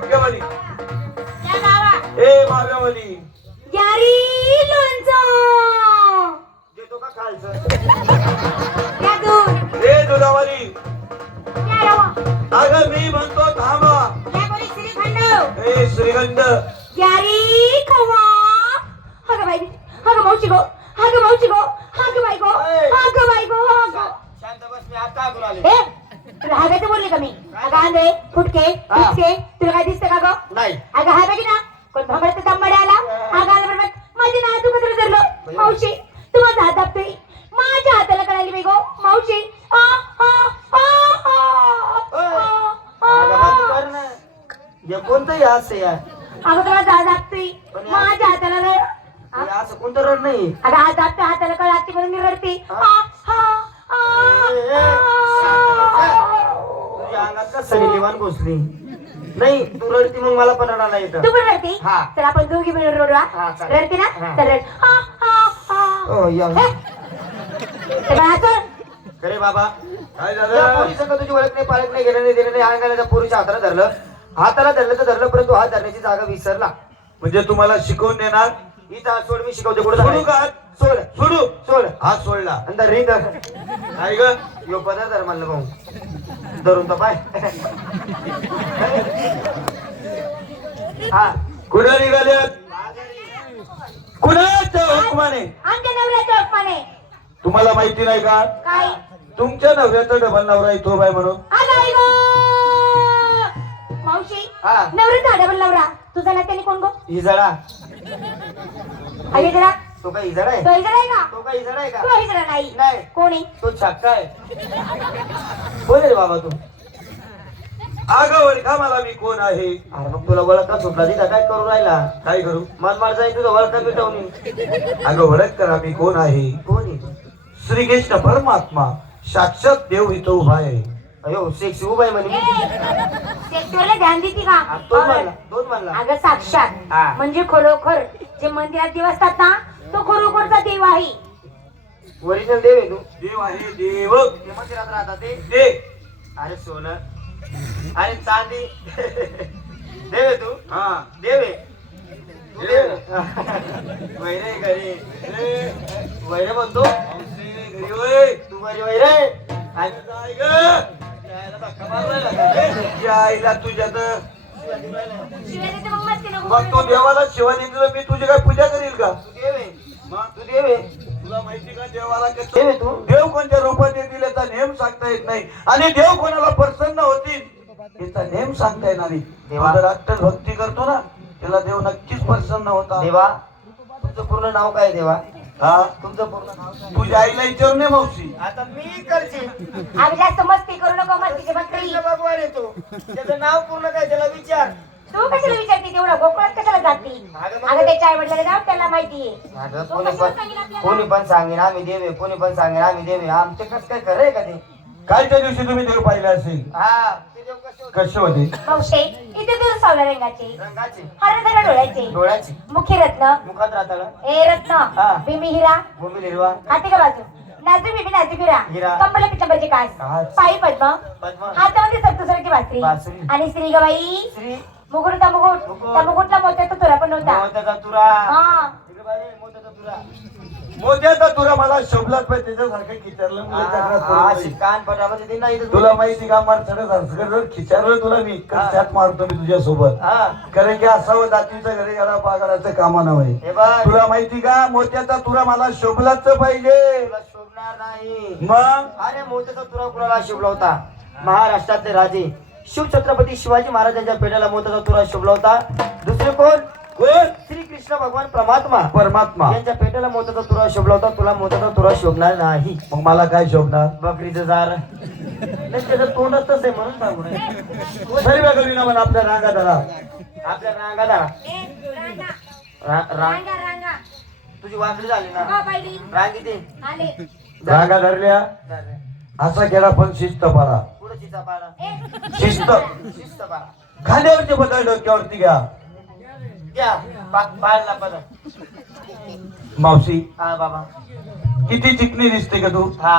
गावा ए माव्यावाली हे असं या. अगं तुला हात दाबतोय माझ्या हाताला रड. हे? असं कोणतं रड नाही अगं हात दाबतोय हाताला कळ लागते म्हणून मी रडते. आ, आ, आ, ए, ए, आ. तुझ्या अंगात का सनी लिवान घुसली नाही तू रडती मग मला पण रडायला येतं. तू पण रडते? हा. तर आपण दोघी मिळून रडू हा, हा? चालेल. रडते ना? हा. तर रड. हा, हा, हा. या. हे? खरे बाबा. काय या झालं पोरीचं का तुझी ओळख नाही पाळख नाही घेणं नाही देणं नाही अंगाला त्या पोरीच्या हाताला धरलं? हाताला धरलं तर धरलं परंतु हात धरण्याची जागा विसरला. म्हणजे तुम्हाला शिकवून देणार? ही सोड मी शिकवते. कुठं सोडू? का? सोड. सोडू. सोड. हात सोडला. अंदर रिंग काय ग. यो पदार्थ धर म्हणलं भाऊ. धरून तर पाय. हा. कुठं निघाल्यात कुणाच्या हुकमाने? आमच्या नवऱ्याच्या हुकमाने. तुम्हाला माहिती नाही का? काय? तुमच्या नवऱ्याचा डबल नवरा आहे तो बाय म्हणून. मावशी? हा. नवरा डबल नवरा. तुझा ना त्याने कोण गो? हिजडा अरे जरा तो काय हिजडा आहे? तो इकडे आहे का? तो काय हिजडा आहे का? तो इकडे नाही. नाही. कोण तो छक्का आहे. आहे रे बाबा तू. आगावर का मला मी कोण आहे? अरे मग तुला ओळखा सुटला तिथं काय करू राहिला? काय करू? मन मार जाईल तुझं ओळखा मिटवणी अगं ओळख करा मी कोण आहे. कोण आहे? श्रीकृष्ण परमात्मा. साक्षात देव इथं उभा आहे. अयो सेक्सी उभा आहे म्हणे. सेक्टरला ध्यान देते का? हा, दोन म्हणला दोन म्हणला अगं साक्षात. म्हणजे खरोखर जे मंदिरात देव असतात ना तो खरोखरचा देव आहे. ओरिजिनल देव आहे तू. देव आहे देव. ते मंदिरात राहतात ते. दे. अरे सोनं. अरे चांदी. देव आहे तू. हा. देव आहे. तू देव आहे. वैरे घरी. वैरे म्हणतो. घरी होय. तू घरी वैरे आणि काय ग? तुझ्या आईला तुझ्या तर शिव्या. शिवाय मग तो देवाला शिवानी दिलं मी तुझी काय पूजा करील का? तू देव आहे. मग तू देव आहे. तुला माहिती का देवाला देव कसं आहे तू. देव कोणत्या रूपात येतील याचा नेम सांगता येत नाही. आणि देव कोणाला प्रसन्न होतील याचा नेम सांगता येणार नाही. देवा. देवा अट्टल भक्ती करतो ना त्याला देव नक्कीच प्रसन्न होता देवा. तुमचं पूर्ण नाव काय देवा? हा? तुमचं पूर्ण नाव काय तुझ्या आईला विचारू नये मावशी. आता मी करते. आम्ही जास्त मस्ती करू नको मस्तीची बकरी. कृष्ण भगवान येतो त्याचं नाव पूर्ण काय त्याला विचार. तू कशाला विचारते तेवढं? गोकुळात कशाला जाते? अगं मग- अगं त्याच्या आई वडिलाला जाऊ त्याला माहितीये अगं तो कोणी कशाला पण आपल्याला? कोणी पण सांगेन आम्ही देवे कोणी पण सांगेन आम्ही देवे आमचे कसं काय खरं आहे का ते? कालच्या दिवशी तुम्ही देव पाहिले असेल. हा ते देव कसे होते? कसे होते? मावशे इथे दूर सावल्या रंगाचे. रंगाचे? हरदरा डोळ्याचे. डोळ्याचे. मुखी रत्न मुखात राहताला ए रत्न. हा. बिमी हिरा. भूमी निर्वा हाते का बाजू? नाजू बिबी नाजू हिरा. हिरा. कंबल कास. कास. पायी पद्म. पद्म. हातामध्ये सप्तस्वराची भासरी बासरी. आणि श्री श्री. मुकुटचा मुकुट. मुकुट. त्या मुकुटला मोत्याचा तुरा पण होता. मोत्याचा तुरा. हा. इकडे बाई, मोत्याचा तुरा. मोत्याचा तुला मला शोभलाच पाहिजे त्याच्यासारखं खिचारलं कान पटामध्ये ते नाही इथं तुला माहिती का जर खिचारलं तुला मी. त्यात मारतो मी तुझ्या सोबत कारण की असावं दातीच्या घरी गेला पागाडाचं कामा नव्हे तुला माहिती का मोत्याचा तुरा मला शोभलाच पाहिजे. शोभणार नाही. मग? अरे मोत्याचा तुरा कुणाला शोभला होता महाराष्ट्रातले राजे. शिवछत्रपती शिवाजी महाराजांच्या पेट्याला मोत्याचा तुरा शोभला होता दुसरे कोण? श्री कृष्ण भगवान परमात्मा परमात्मा. यांच्या पेट्याला मोत्याचा तुरा शोभला होता तुला मोत्याचा तुरा शोभणार नाही. मग मला काय शोभणार? बकरीचं जार नाही त्याचं तोंडच आहे म्हणून सांगू नये. तरी बघ ना मला आपल्या रांगा धरा आपल्या रांगाला रांगा, रा- रांग रांगा, रांगा. तुझी वाकडी झाली ना? हो, बाई, रांग इथे आले. रांगा धरल्या? झाले. असा केला पण शिस्त पारा पुढं चिचा पाडा. शिस्त. शिस्त पाडा. खांद्यावरचे बदल डोक्यावरती घ्या. मावशी. हा बाबा. किती चिकनी दिसते का तू? हा.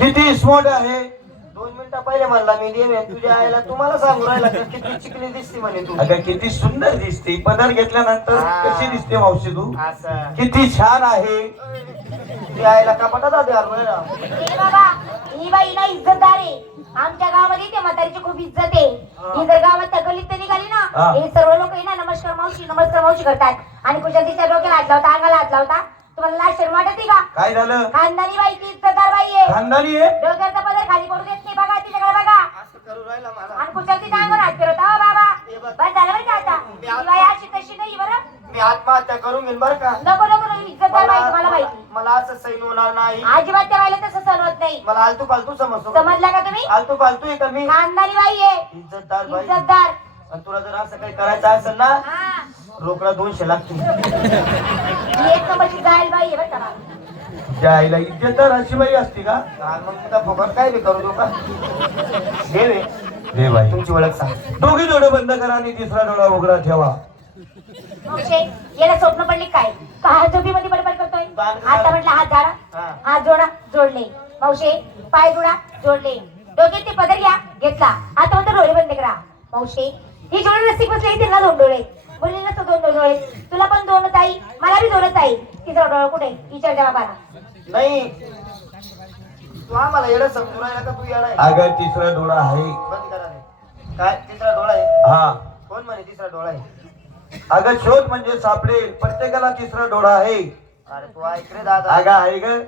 किती स्मोट आहे? दोन मिनिटं पहिले म्हणला मी देव आहे तुझ्या आईला तुम्हाला सांगू राहिला का किती चिकनी दिसते म्हणे तू. अगं किती सुंदर दिसते. पदर घेतल्यानंतर हा. कशी दिसते मावशी तू? असं. किती छान आहे. ती आईला कपाटात आधी आलो ए बाबा ही बाई ना इज्जतदार आहे. आमच्या गावामध्ये त्या म्हातारीची खूप इज्जत आहे. ही. जर गावात तगलीत निघाली ना हा. सर्व लोक ना नमस्कार मावशी नमस्कार मावशी करतात. आणि कुशल तिच्या डोक्याला हात लावता अंगाला हात लावता. तुम्हाला लाज शर्म वाटते का? काय झालं? खानदानी बाई ती इज्जतदार बाई आहे. खानदानी आहे? डोक्याचा पदर खाली पडू देत नाही बघा तिच्याकडे बघा. असं करू राहिला मला. आणि कुशल तिच्या अंगावर हात फिरवता हो बाबा. बस झालं बरं का आता. बाई अशी तशी नाही बरं? मी आत्महत्या करून घेईन बरं का? नको नको. नको, मला माहिती. मला असं सैन होणार नाही. अजिबात त्या बाईला तसं होत नाही. मला आलतू फालतू समजतो. समजला का तुम्ही? आलतू फालतू आहे का मी? खानदानी बाई आहे. इज्जतदार बाई. इज्जतदार. आणि तुला जर असं काही करायचं असेल ना हा. रोकडा दोनशे लागतील. ही एक नंबरची जाईल बाई आहे बरं का बा. त्या आईला इज्जतदार अशी बाई असते का? आणि मग फुकट काय बी करू देऊ का देव आहे. बाई. तुमची ओळख सांग. दोघी डोळे बंद करा आणि तिसरा डोळा उघडा ठेवा. याला स्वप्न पडले काय? का झोपीमध्ये बडबड करतोय. आता म्हटलं हात झाडा. हा. हात जोडा जोडले. मावशे पाय जोडा जोडले. डोक्यात ते पदर घ्या घेतला. आता म्हणतो डोळे बंद करा. मावशे ही जोडी रस्सी बसले त्यांना दोन डोळे मुलीला तो दोन डोळे तुला पण दोनच आई मला बी दोनच आई तिसरा डोळा कुठे विचारच्या बाबाला नाही. तू आम्हाला येडं समजू राहिला का? तू येडा आहे. अगं तिसरा डोळा आहे. बंद करा. रे. काय? तिसरा डोळा आहे? हा. कोण म्हणे तिसरा डोळा आहे? अगं शोध म्हणजे सापडेल प्रत्येकाला तिसरा डोळा आहे. अरे तू ऐक रे दादा. अगं आहे ग.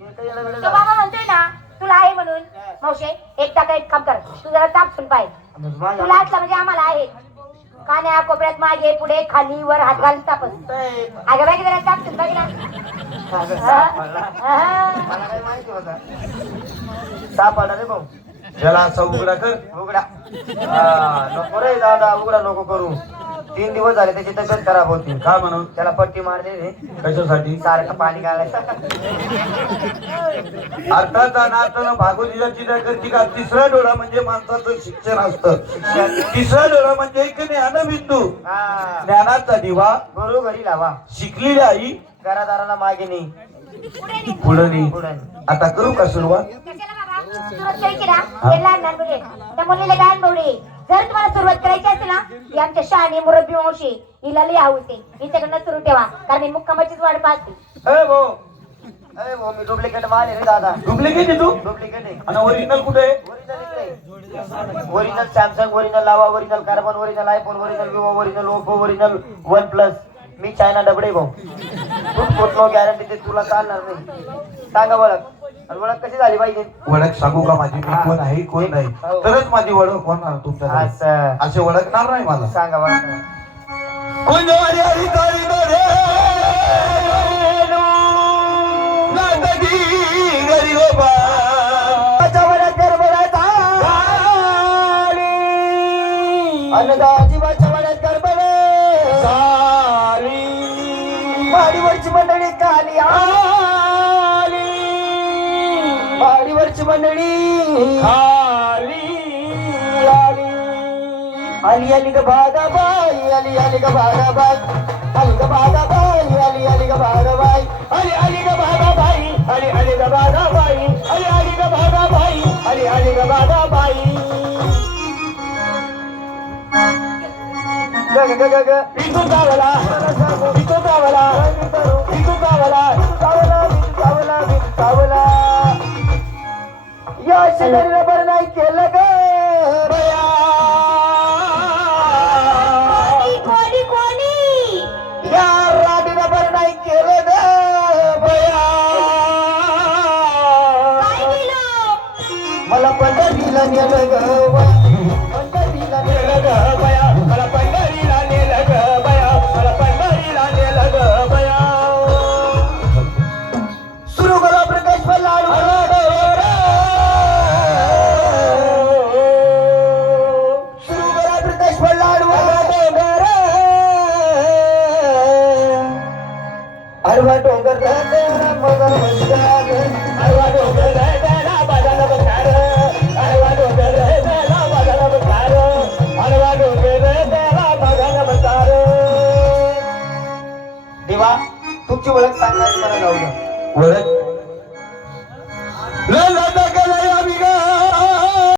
तो म्हणतोय ना तुला आहे म्हणून. मावशे एक टाका एक काम कर. तू जरा तापसून पाय. माझ्या- तुला असला म्हणजे आम्हाला आहे. कान्या कोपऱ्यात मागे पुढे खाली वर हात घालून तापस? अगं बाई जरा तापसून बघ ना अगं? साप आला. मला काय माहिती होता. साप आला रे भाऊ. त्याला असा उघडा कर. उघडा. हा, नको रे दादा उघडा नको करू. तीन दिवस झाले त्याची तब्येत खराब होती. का म्हणून त्याला पट्टी मारली रे कशासाठी? सारखं पाणी काढायचं अर्थाचा नाताना भागवतीला चिंता करते का? तिसरा डोळा म्हणजे माणसाचं शिक्षण असतं. तिसरा डोळा म्हणजे एक ज्ञानबिंदू. हा. ज्ञानाचा दिवा. गुरु घरी लावा. शिकलेली आई. घरादाराला मागे नाही पुढे नाही आता करू का सुरुवात? हे. त्या मुलीला आहे? जर तुम्हाला सुरुवात करायची असेल ना ही आमच्या शहाणी मुरब्बी मावशी हिला लई आहे हिच्याकडनं सुरू ठेवा कारण ही मुक्कामाचीच वाट पाहते. अरे भाऊ. अरे भाऊ मी डुप्लिकेट माल आहे रे दादा. डुप्लिकेट आहे तू? डुप्लिकेट आहे. आणि ओरिजिनल कुठे आहे? Original Samsung original Lava original Karbonn original iPhone original Vivo original Oppo original one plus Mi China डबडे भाऊ. तू नो गॅरंटी ते तुला चालणार नाही. सांगा आणि ओळख कशी झाली पाहिजे ओळख सांगू का माझी? मी कोण आहे? कोण नाही? हो. तरच माझी ओळख होणार तुमच्या असं असे ओळखणार नाही मला. सांगा ओळख कुंजवारी वाडीवरची मंडळी. आली. आली ग भागाबाई आली आली ग भागाबाई आली ग भागाबाई आली आली ग भागाबाई आली आली ग भागाबाई आली आली ग भागाबाई आली आली ग भागाबाई आली आली ग भागाबाई ग ग ग ग. इथू गावला इथू गावला इथू गावला गावला गावला गावला या शेजारी बरं नाही केलं ग. बया. कोणी कोणी या राडीनं बरं नाही केलं ग बया. मला पंढरीला नेलं ग बया.